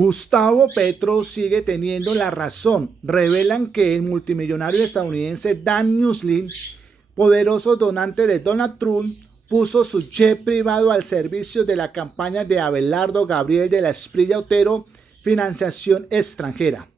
Gustavo Petro sigue teniendo la razón. Revelan que el multimillonario estadounidense Dan Newsly, poderoso donante de Donald Trump, puso su jet privado al servicio de la campaña de Abelardo Gabriel de la Espriella Otero, financiación extranjera.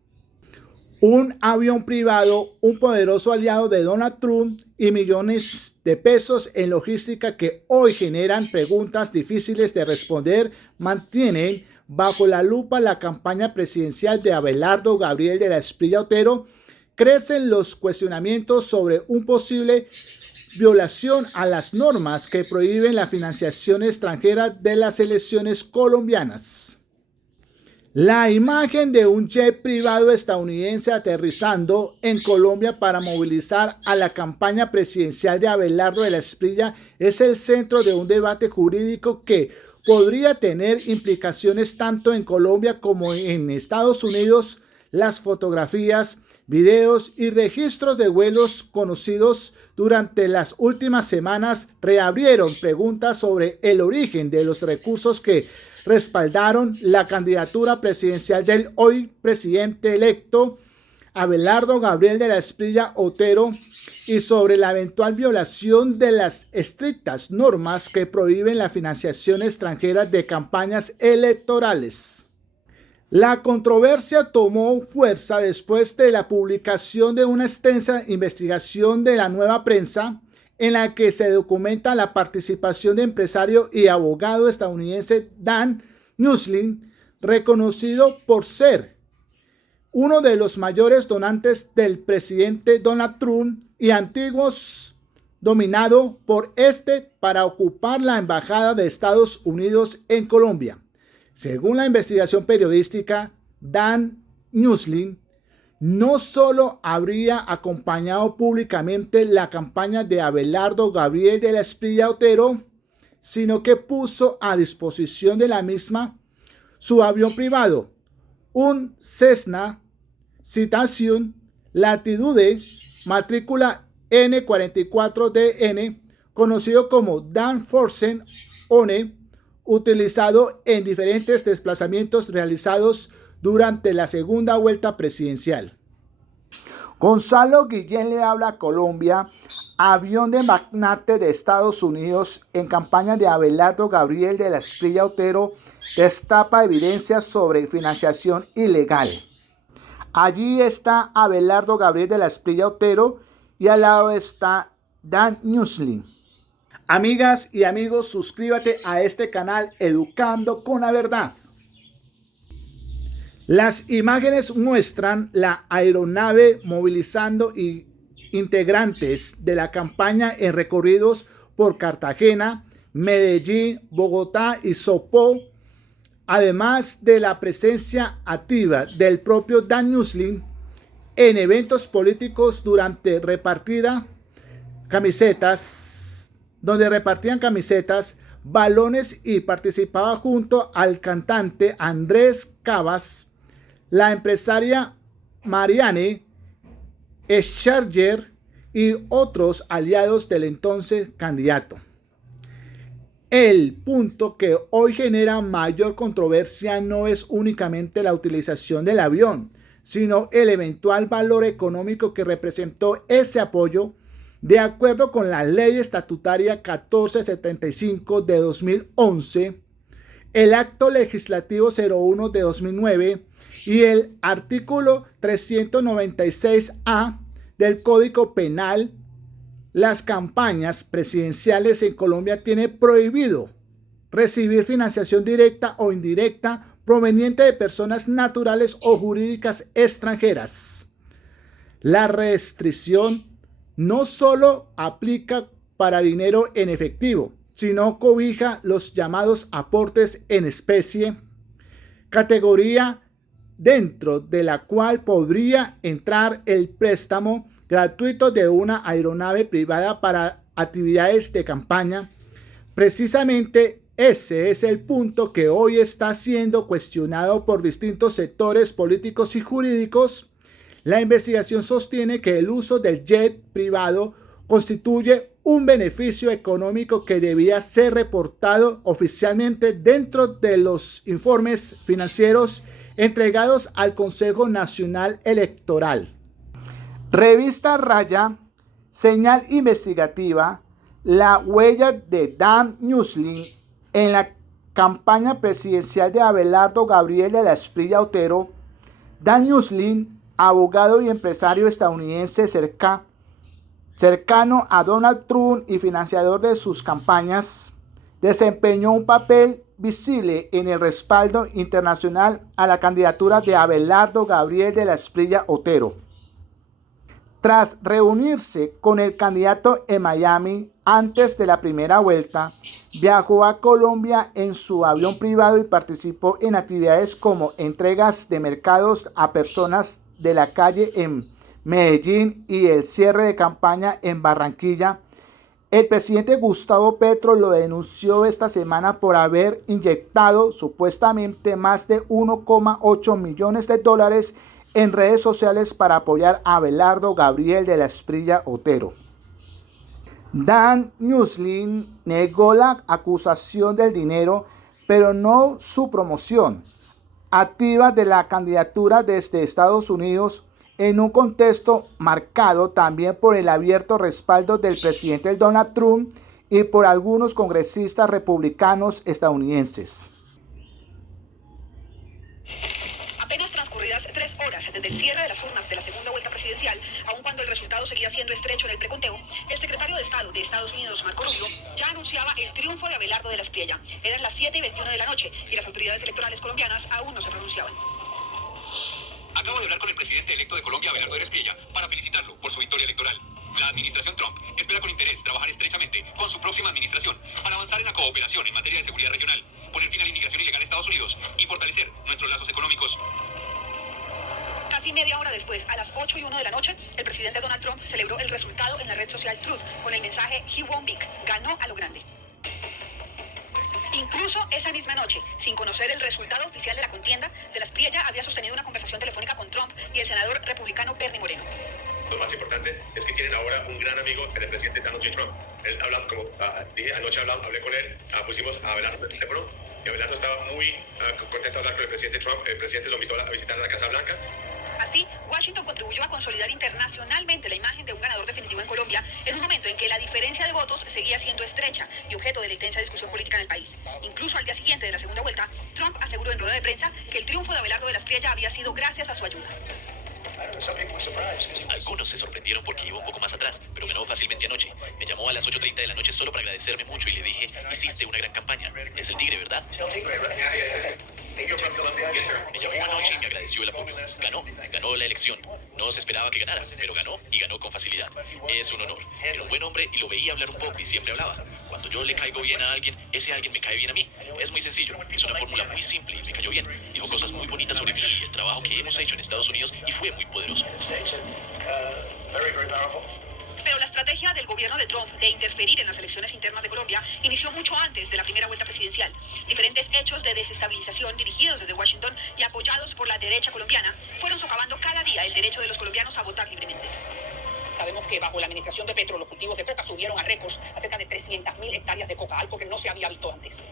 Un avión privado, un poderoso aliado de Donald Trump y millones de pesos en logística que hoy generan preguntas difíciles de responder, mantienen bajo la lupa la campaña presidencial de Abelardo Gabriel de la Espriella Otero. Crecen los cuestionamientos sobre un posible violación a las normas que prohíben la financiación extranjera de las elecciones colombianas. La imagen de un jet privado estadounidense aterrizando en Colombia para movilizar a la campaña presidencial de Abelardo de la Espriella es el centro de un debate jurídico que podría tener implicaciones tanto en Colombia como en Estados Unidos. Las fotografías, videos y registros de vuelos conocidos durante las últimas semanas reabrieron preguntas sobre el origen de los recursos que respaldaron la candidatura presidencial del hoy presidente electo Abelardo Gabriel de la Espriella Otero y sobre la eventual violación de las estrictas normas que prohíben la financiación extranjera de campañas electorales. La controversia tomó fuerza después de la publicación de una extensa investigación de La Nueva Prensa en la que se documenta la participación de empresario y abogado estadounidense Dan Newsly, reconocido por ser uno de los mayores donantes del presidente Donald Trump y antiguos dominado por este para ocupar la embajada de Estados Unidos en Colombia. Según la investigación periodística, Dan Newsly no solo habría acompañado públicamente la campaña de Abelardo Gabriel de la Espriella Otero, sino que puso a disposición de la misma su avión privado, un Cessna Citation Latitude matrícula N44DN, conocido como Dan Forsen One, utilizado en diferentes desplazamientos realizados durante la segunda vuelta presidencial. Gonzalo Guillén le habla a Colombia. Avión de magnate de Estados Unidos en campaña de Abelardo Gabriel de la Espriella Otero destapa evidencias sobre financiación ilegal. Allí está Abelardo Gabriel de la Espriella Otero y al lado está Dan Newsly. Amigas y amigos, suscríbete a este canal Educando con la Verdad. Las imágenes muestran la aeronave movilizando integrantes de la campaña en recorridos por Cartagena, Medellín, Bogotá y Sopó, además de la presencia activa del propio Dan Newsly en eventos políticos donde repartían camisetas, balones y participaba junto al cantante Andrés Cabas, la empresaria Marianne Scherger y otros aliados del entonces candidato. El punto que hoy genera mayor controversia no es únicamente la utilización del avión, sino el eventual valor económico que representó ese apoyo. De acuerdo con la Ley Estatutaria 1475 de 2011, el Acto Legislativo 01 de 2009 y el artículo 396A del Código Penal, las campañas presidenciales en Colombia tienen prohibido recibir financiación directa o indirecta proveniente de personas naturales o jurídicas extranjeras. La restricción no solo aplica para dinero en efectivo, sino cobija los llamados aportes en especie, categoría dentro de la cual podría entrar el préstamo gratuito de una aeronave privada para actividades de campaña. Precisamente ese es el punto que hoy está siendo cuestionado por distintos sectores políticos y jurídicos. La investigación sostiene que el uso del jet privado constituye un beneficio económico que debía ser reportado oficialmente dentro de los informes financieros entregados al Consejo Nacional Electoral. Revista Raya, señal investigativa, la huella de Dan Newsley en la campaña presidencial de Abelardo Gabriel de la Espriella Otero. Dan Newsley, abogado y empresario estadounidense cercano a Donald Trump y financiador de sus campañas, desempeñó un papel visible en el respaldo internacional a la candidatura de Abelardo Gabriel de la Espriella Otero. Tras reunirse con el candidato en Miami antes de la primera vuelta, viajó a Colombia en su avión privado y participó en actividades como entregas de mercados a personas de la calle en Medellín y el cierre de campaña en Barranquilla. El presidente Gustavo Petro lo denunció esta semana por haber inyectado supuestamente más de 1,8 millones de dólares en redes sociales para apoyar a Abelardo Gabriel de la Espriella Otero. Dan Newsley negó la acusación del dinero, pero no su promoción activa de la candidatura desde Estados Unidos, en un contexto marcado también por el abierto respaldo del presidente Donald Trump y por algunos congresistas republicanos estadounidenses. Apenas transcurridas 3 horas desde el cierre de las urnas de la segunda vuelta presidencial, aun cuando el resultado seguía siendo estrecho en el preconteo, el secretario de Estado de Estados Unidos, Marco Rubio, ya anunciaba el triunfo de Abelardo de la Espriella. Eran las 7:21 de la noche y las autoridades electorales colombianas aún no se pronunciaban. Acabo de hablar con el presidente electo de Colombia, Abelardo de la Espriella, para felicitarlo por su victoria electoral. La administración Trump espera con interés trabajar estrechamente con su próxima administración para avanzar en la cooperación en materia de seguridad regional, poner fin a la inmigración ilegal a Estados Unidos y fortalecer nuestros lazos económicos. Casi media hora después, a las 8:01 de la noche, el presidente Donald Trump celebró el resultado en la red social Truth con el mensaje "He won big", ganó a lo grande. Incluso esa misma noche, sin conocer el resultado oficial de la contienda, de la Espriella había sostenido una conversación telefónica con Trump y el senador republicano Bernie Moreno. Lo más importante es que tienen ahora un gran amigo en el presidente Donald J. Trump. Él habla, como dije anoche, hablé con él, pusimos a Abelardo en el teléfono y Abelardo estaba muy contento de hablar con el presidente Trump. El presidente lo invitó a visitar a la Casa Blanca. Así, Washington contribuyó a consolidar internacionalmente la imagen de un ganador definitivo en Colombia en un momento en que la diferencia de votos seguía siendo estrecha y objeto de la intensa discusión política en el país. Incluso al día siguiente de la segunda vuelta, Trump aseguró en rueda de prensa que el triunfo de Abelardo de la Espriella había sido gracias a su ayuda. Algunos se sorprendieron porque iba un poco más atrás, pero ganó fácilmente anoche. Me llamó a las 8:30 de la noche solo para agradecerme mucho y le dije, hiciste una gran campaña. Es el Tigre, ¿verdad? Me llamó anoche y me agradeció el apoyo. Ganó la elección. No se esperaba que ganara, pero ganó y ganó con facilidad. Es un honor. Era un buen hombre y lo veía hablar un poco y siempre hablaba. Cuando yo le caigo bien a alguien, ese alguien me cae bien a mí. Es muy sencillo. Es una fórmula muy simple y me cayó bien. Dijo cosas muy bonitas sobre mí y el trabajo que hemos hecho en Estados Unidos y fue muy poderoso. Pero la estrategia del gobierno de Trump de interferir en las elecciones internas de Colombia inició mucho antes de la primera vuelta presidencial. Diferentes hechos de desestabilización dirigidos desde Washington y apoyados por la derecha colombiana fueron socavando cada día el derecho de los colombianos a votar libremente. Sabemos que bajo la administración de Petro los cultivos de coca subieron a récords a cerca de 300.000 hectáreas de coca, algo que no se había visto antes.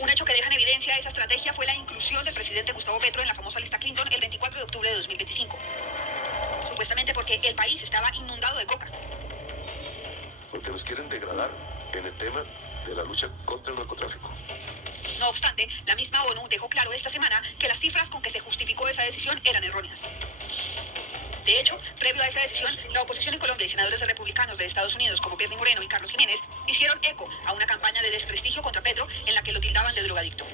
Un hecho que deja en evidencia esa estrategia fue la inclusión del presidente Gustavo Petro en la famosa lista Clinton el 24 de octubre de 2025. Supuestamente porque el país estaba inundado de coca. Porque nos quieren degradar en el tema de la lucha contra el narcotráfico. No obstante, la misma ONU dejó claro esta semana que las cifras con que se justificó esa decisión eran erróneas. De hecho, previo a esa decisión, la oposición en Colombia y senadores republicanos de Estados Unidos como Bernie Moreno y Carlos Jiménez hicieron eco a una campaña de desprestigio contra Petro en la que lo tildaban de drogadicto.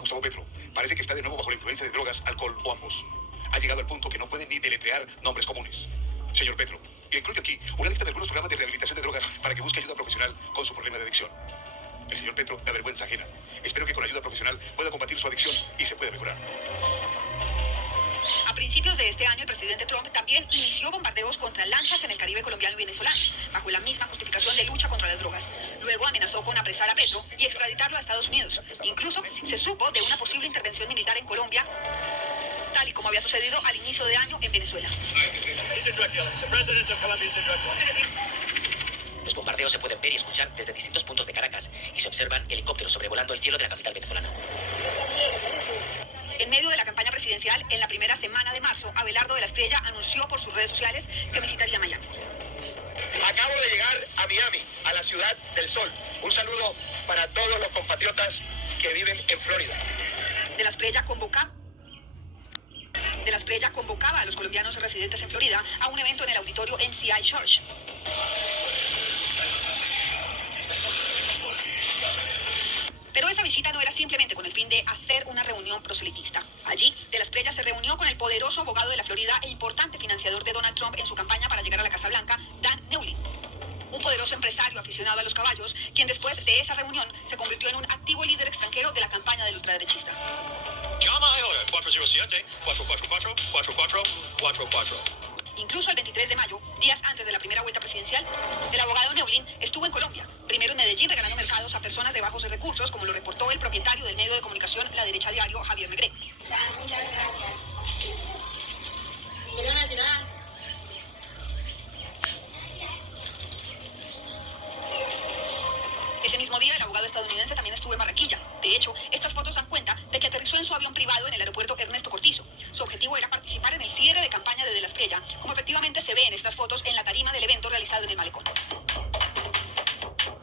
@Gustavo Petro. Parece que está de nuevo bajo la influencia de drogas, alcohol o ambos. Ha llegado al punto que no puede ni deletrear nombres comunes. Señor Petro, le incluyo aquí una lista de algunos programas de rehabilitación de drogas para que busque ayuda profesional con su problema de adicción. El señor Petro da vergüenza ajena. Espero que con ayuda profesional pueda combatir su adicción y se pueda mejorar. A principios de este año, el presidente Trump también inició bombardeos contra lanchas en el Caribe colombiano y venezolano, bajo la misma justificación de lucha contra las drogas. Luego amenazó con apresar a Petro y extraditarlo a Estados Unidos. Incluso se supo de una posible intervención militar en Colombia, tal y como había sucedido al inicio de año en Venezuela. Los bombardeos se pueden ver y escuchar desde distintos puntos de Caracas y se observan helicópteros sobrevolando el cielo de la capital venezolana. En medio de la campaña presidencial, en la primera semana de marzo, Abelardo de la Espriella anunció por sus redes sociales que visitaría Miami. Acabo de llegar a Miami, a la ciudad del sol. Un saludo para todos los compatriotas que viven en Florida. De la Espriella convocaba a los colombianos residentes en Florida a un evento en el auditorio NCI Church. Pero esa visita no era simplemente con el fin de hacer una reunión proselitista. Allí, De la Espriella se reunió con el poderoso abogado de la Florida e importante financiador de Donald Trump en su campaña para llegar a la Casa Blanca, Dan Neulin. Un poderoso empresario aficionado a los caballos, quien después de esa reunión se convirtió en un activo líder extranjero de la campaña del ultraderechista. Llama ahora 407-444-4444. Incluso el 23 de mayo, días antes de la primera vuelta presidencial, el abogado Neulin estuvo en Colombia, primero en Medellín regalando mercados a personas de bajos recursos, como lo reportó el propietario del medio de comunicación La Derecha Diario, Javier Negré. Muchas gracias. ¿Quieren decir nada? Ese mismo día, el abogado estadounidense también estuvo en Barranquilla. De hecho, estas fotos dan cuenta de que aterrizó en su avión privado en el aeropuerto Ernesto Cortizo. Su objetivo era participar en el cierre de campaña de la Espriella, como efectivamente se ve en estas fotos en la tarima del evento realizado en el malecón.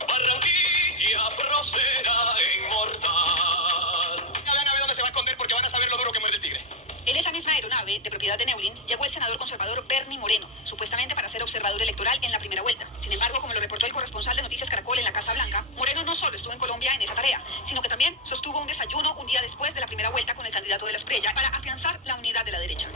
Barranquilla, próspera e inmortal. Cada nave donde se va a esconder porque van a saber lo duro que muerde el tigre. En esa misma aeronave, de propiedad de Neulin, llegó el senador conservador Bernie Moreno, supuestamente para ser observador electoral en la primera vuelta. Sin embargo, como lo reportó el corresponsal de Noticias Caracol en la Casa Blanca, Moreno no solo estuvo en Colombia en esa tarea, sino que también sostuvo un desayuno un día después de la primera vuelta con el candidato de la Espriella para afianzar la unidad de la derecha.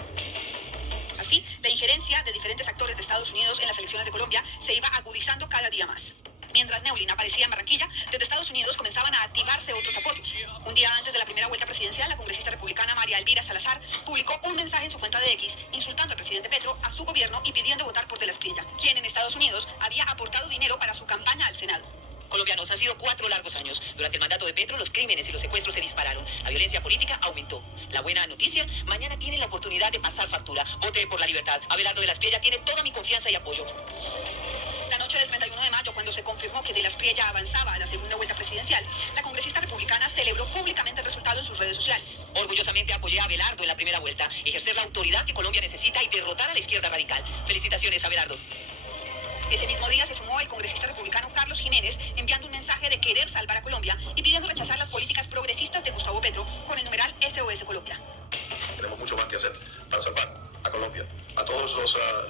Así, la injerencia de diferentes actores de Estados Unidos en las elecciones de Colombia se iba agudizando cada día más. Mientras Neulin aparecía en Barranquilla, desde Estados Unidos comenzaban a activarse otros apoyos. Un día antes de la primera vuelta presidencial, la congresista republicana María Elvira Salazar publicó un mensaje en su cuenta de X insultando al presidente Petro, a su gobierno y pidiendo votar por De la Espriella, quien en Estados Unidos había aportado dinero para su campaña al Senado. Colombianos, han sido 4 largos años. Durante el mandato de Petro, los crímenes y los secuestros se dispararon. La violencia política aumentó. La buena noticia, mañana tienen la oportunidad de pasar factura. Vote por la libertad. Abelardo de la Espriella tiene toda mi confianza y apoyo. La noche del 31 de mayo, cuando se confirmó que De la Espriella avanzaba a la segunda vuelta presidencial, la congresista republicana celebró públicamente el resultado en sus redes sociales. Orgullosamente apoyé a Abelardo en la primera vuelta, ejercer la autoridad que Colombia necesita y derrotar a la izquierda radical. Felicitaciones, Abelardo. Ese mismo día se sumó el congresista republicano Carlos Jiménez, enviando un mensaje de querer salvar a Colombia y pidiendo rechazar las políticas progresistas de Gustavo Petro con el numeral SOS Colombia. Tenemos mucho más que hacer para salvar a Colombia. A todos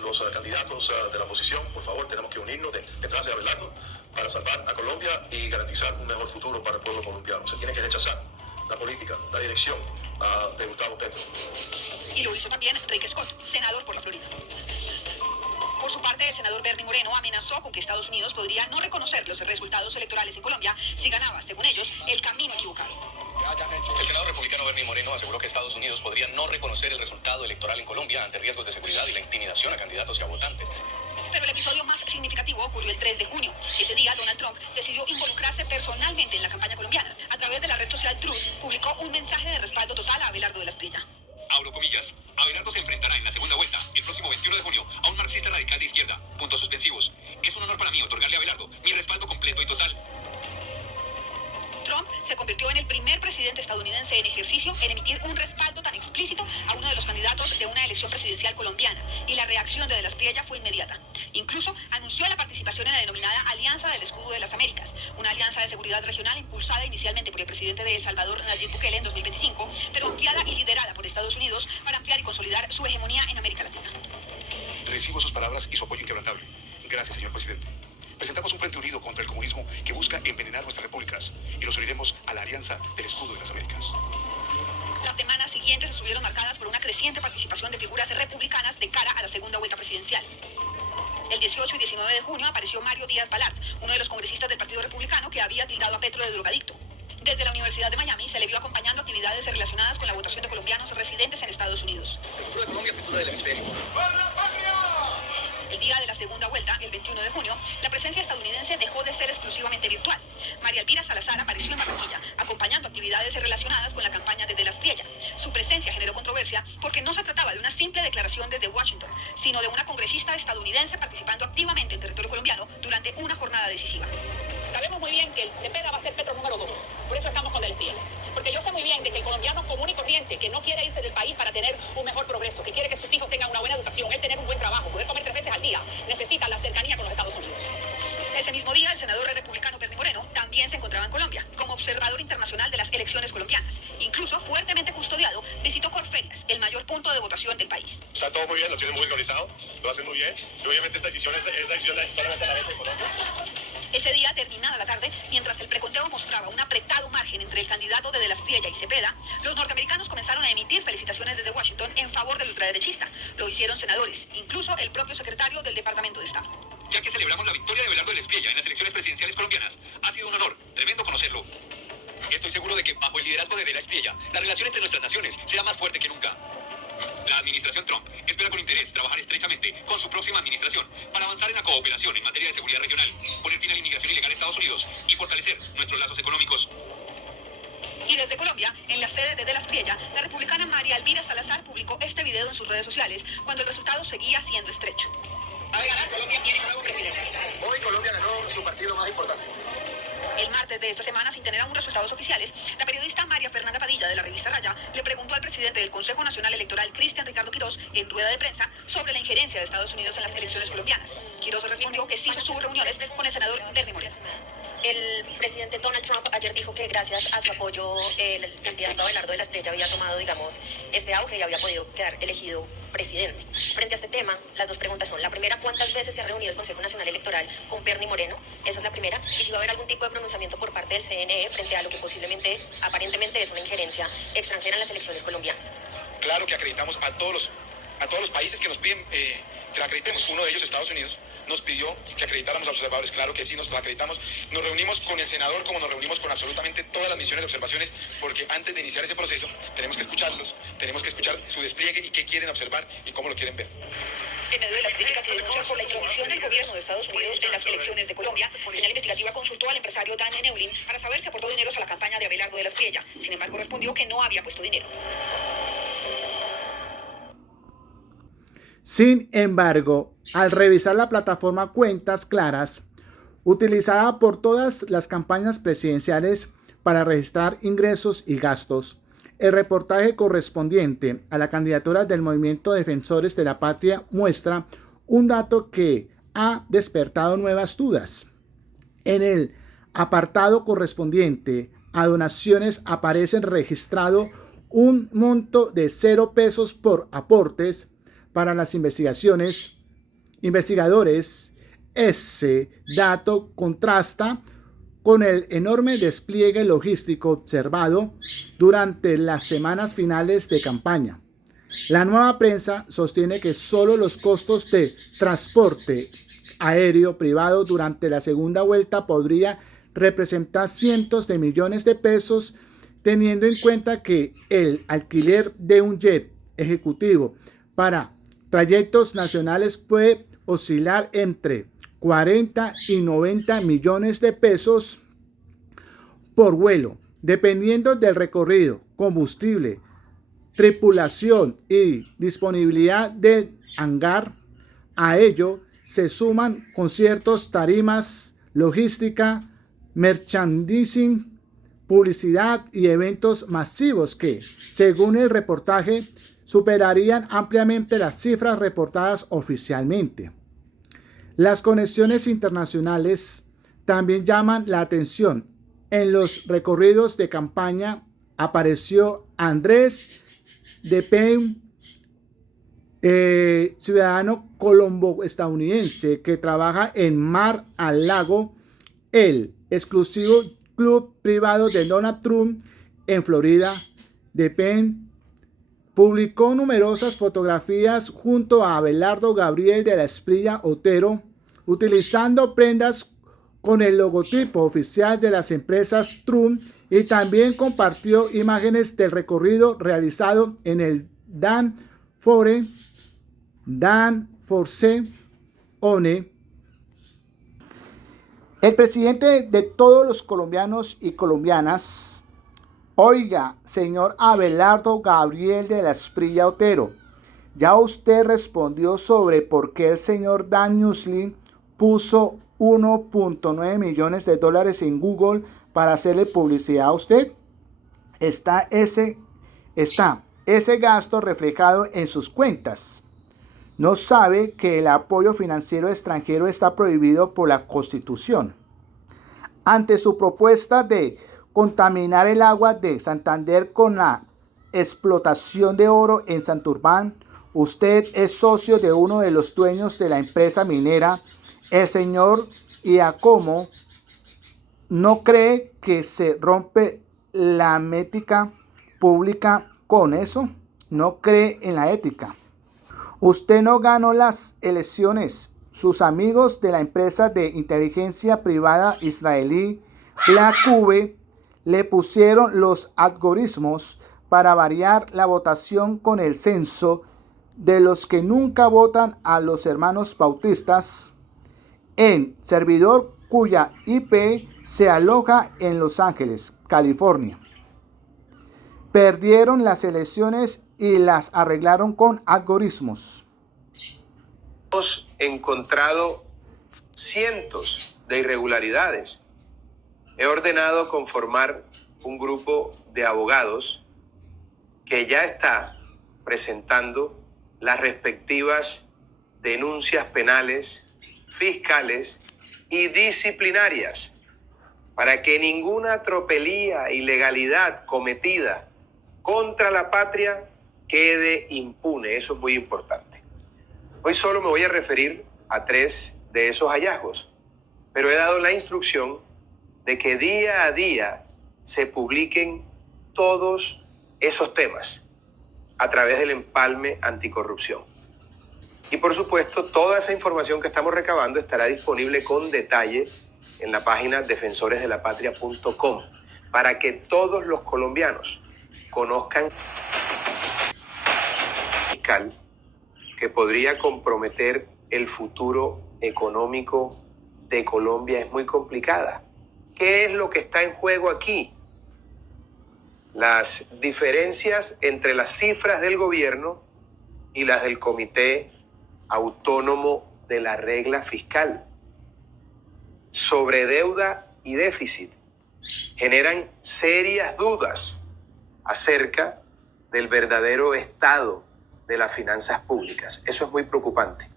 los candidatos de la oposición, por favor, tenemos que unirnos detrás de Abelardo para salvar a Colombia y garantizar un mejor futuro para el pueblo colombiano. Se tiene que rechazar la política, la dirección de Gustavo Petro. Y lo hizo también Rick Scott, senador por la Florida. Por su parte, el senador Bernie Moreno amenazó con que Estados Unidos podría no reconocer los resultados electorales en Colombia si ganaba, según ellos, el camino equivocado. El senador republicano Bernie Moreno aseguró que Estados Unidos podría no reconocer el resultado electoral en Colombia ante riesgos de seguridad y la intimidación a candidatos y a votantes. Pero el episodio más significativo ocurrió el 3 de junio. Ese día, Donald Trump decidió involucrarse personalmente en la campaña colombiana. A través de la red social Truth, publicó un mensaje de respaldo total a Abelardo de la Espriella. Abro comillas. Abelardo se enfrentará en la segunda vuelta, el próximo 21 de junio, a un marxista radical de izquierda. Puntos suspensivos. Es un honor para mí otorgarle a Abelardo mi respaldo completo y total. Trump se convirtió en el primer presidente estadounidense en ejercicio en emitir un respaldo tan explícito a uno de los candidatos de una elección presidencial colombiana, y la reacción de la Espriella fue inmediata. Incluso anunció la participación en la denominada Alianza del Escudo de las Américas, una alianza de seguridad regional impulsada inicialmente por el presidente de El Salvador, Nayib Bukele, en 2025, pero ampliada y liderada por Estados Unidos para ampliar y consolidar su hegemonía en América Latina. Recibo sus palabras y su apoyo inquebrantable. Gracias, señor presidente. Presentamos un frente unido contra el comunismo que busca envenenar nuestras repúblicas y nos uniremos a la Alianza del Escudo de las Américas. Las semanas siguientes estuvieron marcadas por una creciente participación de figuras republicanas de cara a la segunda vuelta presidencial. El 18 y 19 de junio apareció Mario Díaz Balart, uno de los congresistas del Partido Republicano que había tildado a Petro de drogadicto. Desde la Universidad de Miami se le vio acompañando actividades relacionadas con la votación de colombianos residentes en Estados Unidos. El futuro de Colombia, el futuro del hemisferio. ¡Por la patria! El día de la segunda vuelta, el 21 de junio, la presencia estadounidense dejó de ser exclusivamente virtual. María Elvira Salazar apareció en Barranquilla, acompañando actividades relacionadas con la campaña de la Espriella. Su presencia generó controversia porque no se trataba de una simple declaración desde Washington, sino de una congresista estadounidense participando activamente en territorio colombiano durante una jornada decisiva. Sabemos muy bien que el Cepeda va a ser Petro número 2, por eso estamos con el espía. Porque yo sé muy bien de que el colombiano común y corriente, que no quiere irse del país para tener un mejor progreso, que quiere que sus hijos tengan una buena educación, él tener un buen trabajo, poder comer 3 veces al día, necesita la cercanía con los Estados Unidos. Ese mismo día, el senador republicano Bernie Moreno también se encontraba en Colombia como observador internacional de las elecciones colombianas. Incluso, fuertemente custodiado, visitó Corferias, el mayor punto de votación del país. Está todo muy bien, lo tienen muy organizado, lo hacen muy bien. Y obviamente esta decisión es la decisión solamente de la gente de Colombia. Ese día, terminada la tarde, mientras el preconteo mostraba un apretado margen entre el candidato de las Priella y Cepeda, los norteamericanos comenzaron a emitir felicitaciones desde Washington en favor del ultraderechista. Lo hicieron senadores, incluso el propio secretario del Departamento de Estado. Ya que celebramos la victoria de Abelardo de Espriella en las elecciones presidenciales colombianas, ha sido un honor, tremendo conocerlo. Estoy seguro de que bajo el liderazgo de Espriella, la relación entre nuestras naciones será más fuerte que nunca. La administración Trump espera con interés trabajar estrechamente con su próxima administración para avanzar en la cooperación en materia de seguridad regional, poner fin a la inmigración ilegal a Estados Unidos y fortalecer nuestros lazos económicos. Y desde Colombia, en la sede de las Priella, la republicana María Elvira Salazar publicó este video en sus redes sociales cuando el resultado seguía siendo estrecho. Va a ganar, Colombia tiene un nuevo presidente. Hoy Colombia ganó su partido más importante. El martes de esta semana, sin tener aún resultados oficiales, la periodista María Fernanda Padilla de la revista Raya le preguntó al presidente del Consejo Nacional Electoral, Cristian Ricardo Quirós, en rueda de prensa, sobre la injerencia de Estados Unidos en las elecciones colombianas. Quirós respondió que sí sostuvo reuniones con el senador Bernie Moreno. El presidente Donald Trump ayer dijo que gracias a su apoyo el candidato Abelardo de la Espriella había tomado, digamos, este auge y había podido quedar elegido presidente. Frente a este tema, las dos preguntas son: la primera, ¿cuántas veces se ha reunido el Consejo Nacional Electoral con Bernie Moreno? Esa es la primera. Y si va a haber algún tipo de pronunciamiento por parte del CNE frente a lo que posiblemente, aparentemente, es una injerencia extranjera en las elecciones colombianas. Claro que acreditamos a todos los países que nos piden que la acreditemos. Uno de ellos, Estados Unidos, nos pidió que acreditáramos a observadores. Claro que sí, nos los acreditamos. Nos reunimos con el senador como nos reunimos con absolutamente todas las misiones de observaciones, porque antes de iniciar ese proceso tenemos que escucharlos, tenemos que escuchar su despliegue y qué quieren observar y cómo lo quieren ver. En medio de las críticas y denuncias por la intromisión del gobierno de Estados Unidos en las elecciones de Colombia, Señal Investigativa consultó al empresario Dan Neulin para saber si aportó dineros a la campaña de Abelardo de la Espriella. Sin embargo, respondió que no había puesto dinero. Sin embargo, al revisar la plataforma Cuentas Claras, utilizada por todas las campañas presidenciales para registrar ingresos y gastos, el reportaje correspondiente a la candidatura del Movimiento Defensores de la Patria muestra un dato que ha despertado nuevas dudas. En el apartado correspondiente a donaciones aparece registrado un monto de 0 pesos por aportes para las investigadores. Ese dato contrasta con el enorme despliegue logístico observado durante las semanas finales de campaña. La Nueva Prensa sostiene que solo los costos de transporte aéreo privado durante la segunda vuelta podría representar cientos de millones de pesos, teniendo en cuenta que el alquiler de un jet ejecutivo para trayectos nacionales puede oscilar entre 40 y 90 millones de pesos por vuelo, dependiendo del recorrido, combustible, tripulación y disponibilidad del hangar. A ello se suman conciertos, tarimas, logística, merchandising, publicidad y eventos masivos que, según el reportaje, superarían ampliamente las cifras reportadas oficialmente. Las conexiones internacionales también llaman la atención. En los recorridos de campaña apareció Andrés de Pen, ciudadano colombo-estadounidense que trabaja en Mar-a-Lago, el exclusivo club privado de Donald Trump en Florida. De Pen publicó numerosas fotografías junto a Abelardo Gabriel de la Espriella Otero, utilizando prendas con el logotipo oficial de las empresas Trump, y también compartió imágenes del recorrido realizado en el Danforth One. El presidente de todos los colombianos y colombianas Oiga, señor Abelardo Gabriel de la Espriella Otero, ya usted respondió sobre por qué el señor Dan Newsley puso 1.9 millones de dólares en Google para hacerle publicidad a usted. Está ese gasto reflejado en sus cuentas. No sabe que el apoyo financiero extranjero está prohibido por la Constitución. Ante su propuesta de contaminar el agua de Santander con la explotación de oro en Santurbán, usted es socio de uno de los dueños de la empresa minera, el señor Iacomo. ¿No cree que se rompe la ética pública con eso? ¿No cree en la ética? Usted no ganó las elecciones. Sus amigos de la empresa de inteligencia privada israelí Black Cube le pusieron los algoritmos para variar la votación con el censo de los que nunca votan a los hermanos bautistas en servidor cuya IP se aloja en Los Ángeles, California. Perdieron las elecciones y las arreglaron con algoritmos. Hemos encontrado cientos de irregularidades. He ordenado conformar un grupo de abogados que ya está presentando las respectivas denuncias penales, fiscales y disciplinarias para que ninguna tropelía, ilegalidad cometida contra la patria quede impune. Eso es muy importante. Hoy solo me voy a referir a 3 de esos hallazgos, pero he dado la instrucción de que día a día se publiquen todos esos temas a través del empalme anticorrupción. Y por supuesto, toda esa información que estamos recabando estará disponible con detalle en la página defensoresdelapatria.com para que todos los colombianos conozcan fiscal que podría comprometer el futuro económico de Colombia. Es muy complicada. ¿Qué es lo que está en juego aquí? Las diferencias entre las cifras del gobierno y las del Comité Autónomo de la Regla Fiscal sobre deuda y déficit generan serias dudas acerca del verdadero estado de las finanzas públicas. Eso es muy preocupante.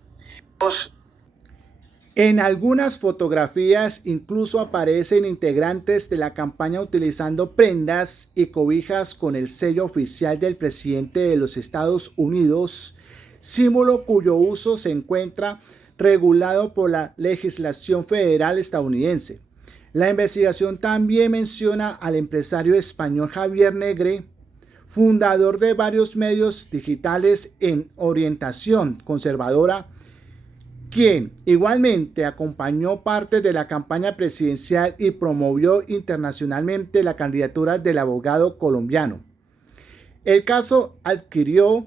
En algunas fotografías incluso aparecen integrantes de la campaña utilizando prendas y cobijas con el sello oficial del presidente de los Estados Unidos, símbolo cuyo uso se encuentra regulado por la legislación federal estadounidense. La investigación también menciona al empresario español Javier Negre, fundador de varios medios digitales en orientación conservadora, quien igualmente acompañó parte de la campaña presidencial y promovió internacionalmente la candidatura del abogado colombiano. El caso adquirió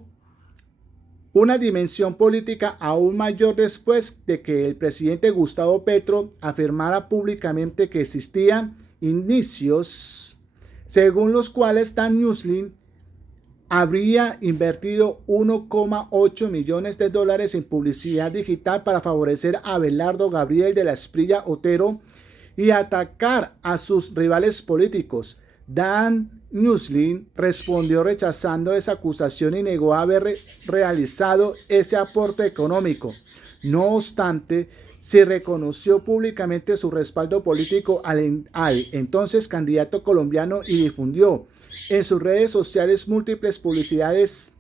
una dimensión política aún mayor después de que el presidente Gustavo Petro afirmara públicamente que existían indicios según los cuales Dan Newsley habría invertido 1,8 millones de dólares en publicidad digital para favorecer a Abelardo Gabriel de la Espriella Otero y atacar a sus rivales políticos. Dan Newsley respondió rechazando esa acusación y negó haber realizado ese aporte económico. No obstante, se reconoció públicamente su respaldo político al entonces candidato colombiano y difundió en sus redes sociales múltiples publicaciones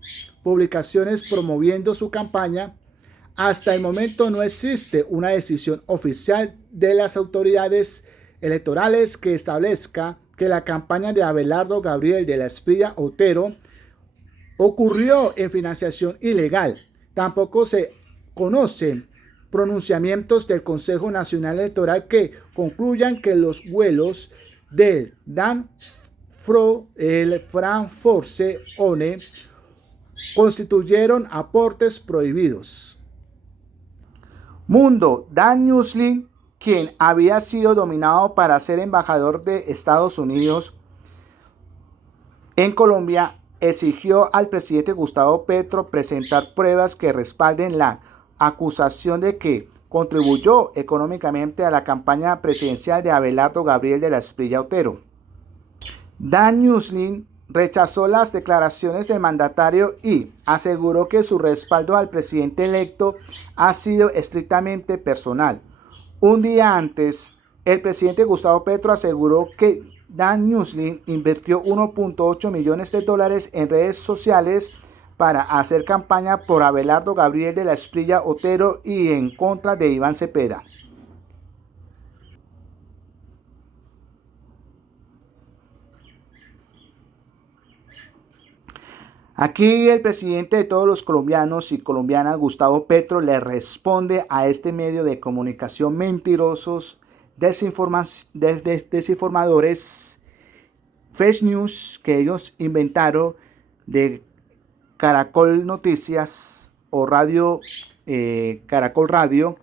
promoviendo su campaña. Hasta el momento no existe una decisión oficial de las autoridades electorales que establezca que la campaña de Abelardo Gabriel de la Espriella Otero ocurrió en financiación ilegal. Tampoco se conocen pronunciamientos del Consejo Nacional Electoral que concluyan que los vuelos del el Frankfurter ONE constituyeron aportes prohibidos. Mundo. Dan Newsley, quien había sido nominado para ser embajador de Estados Unidos, en Colombia exigió al presidente Gustavo Petro presentar pruebas que respalden la acusación de que contribuyó económicamente a la campaña presidencial de Abelardo Gabriel de la Espriella Otero. Dan Newslin rechazó las declaraciones del mandatario y aseguró que su respaldo al presidente electo ha sido estrictamente personal. Un día antes, el presidente Gustavo Petro aseguró que Dan Newslin invirtió 1.8 millones de dólares en redes sociales para hacer campaña por Abelardo Gabriel de la Espriella Otero y en contra de Iván Cepeda. Aquí el presidente de todos los colombianos y colombianas, Gustavo Petro, le responde a este medio de comunicación mentirosos, desinformadores, fake news que ellos inventaron de Caracol Noticias o Radio Caracol Radio.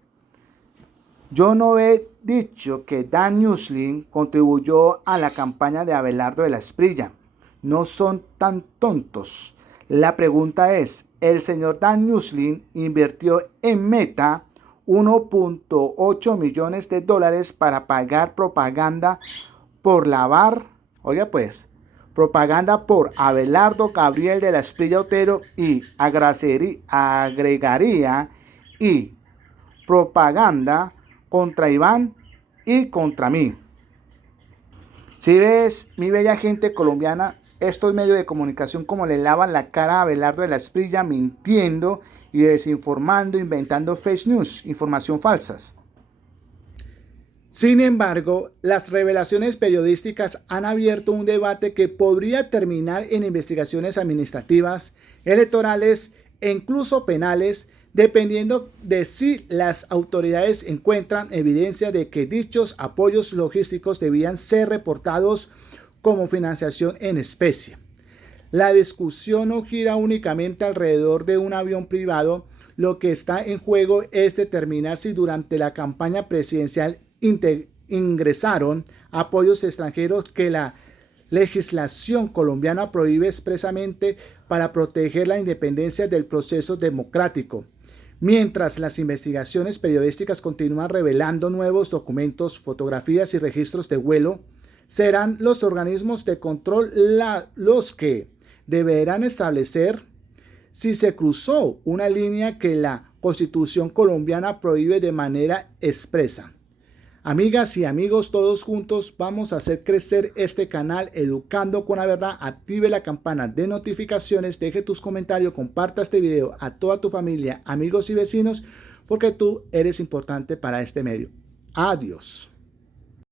Yo no he dicho que Dan Newslin contribuyó a la campaña de Abelardo de la Espriella. No son tan tontos. La pregunta es, el señor Dan Newslin invirtió en Meta 1.8 millones de dólares para pagar propaganda por propaganda por Abelardo Gabriel de la Espriella Otero y agregaría y propaganda contra Iván y contra mí. Si ves, mi bella gente colombiana, estos medios de comunicación como le lavan la cara a Abelardo de la Espriella mintiendo y desinformando, inventando fake news, información falsas. Sin embargo, las revelaciones periodísticas han abierto un debate que podría terminar en investigaciones administrativas, electorales e incluso penales, dependiendo de si las autoridades encuentran evidencia de que dichos apoyos logísticos debían ser reportados como financiación en especie. La discusión no gira únicamente alrededor de un avión privado. Lo que está en juego es determinar si durante la campaña presidencial ingresaron apoyos extranjeros que la legislación colombiana prohíbe expresamente para proteger la independencia del proceso democrático. Mientras las investigaciones periodísticas continúan revelando nuevos documentos, fotografías y registros de vuelo, serán los organismos de control los que deberán establecer si se cruzó una línea que la Constitución colombiana prohíbe de manera expresa. Amigas y amigos, todos juntos vamos a hacer crecer este canal Educando con la Verdad. Active la campana de notificaciones, deje tus comentarios, comparta este video a toda tu familia, amigos y vecinos, porque tú eres importante para este medio. Adiós.